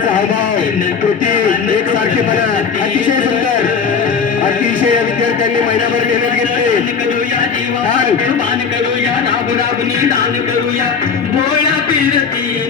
त्यांचा हावभाव कृती एकसारखेपणा अतिशय सुंदर. अतिशय या विद्यार्थ्यांनी महिनाभर मेहनत घेतली. दान करूया दान करूया दान करूया. गोळ्या पिरती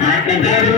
Happy birthday.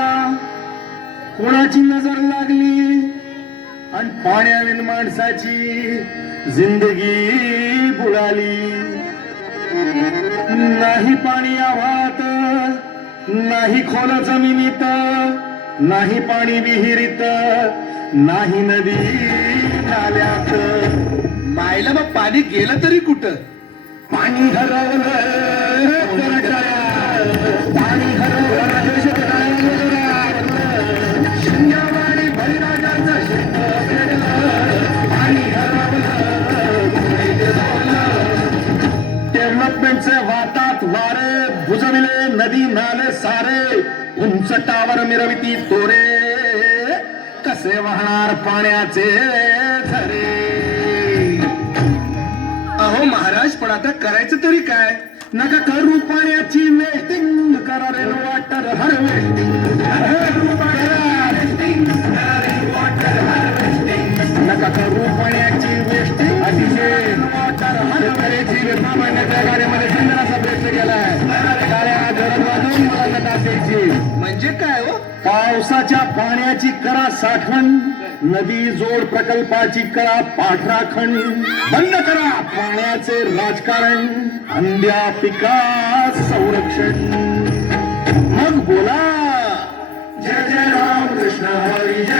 पाहिला कोणाची नजर लागली? आणि पाण्यावीन माणसाची जिंदगी बुडाली. नाही पाणी आवात नाही खोल जमिनीत नाही पाणी विहिरीत नाही नदी नाल्यात. मायला मग पाणी गेलं तरी कुठं? पाणी हरवलं पाणी नदी नाले सारे उंच टावर मिरविती तोरे. कसे वाहणार पाण्याचे झरे? अहो महाराज पण आता करायचं तरी काय? नका करू पाण्याची वेस्टिंग करा रे वाटर हार्वेस्टिंग पावसाच्या पाण्याची करा साठवण नदी जोड प्रकल्पाची करा पाठराखण. बंद करा पाण्याचे राजकारण अंड्या पिका संरक्षण. मग बोला. जय जय राम कृष्ण हरी जय.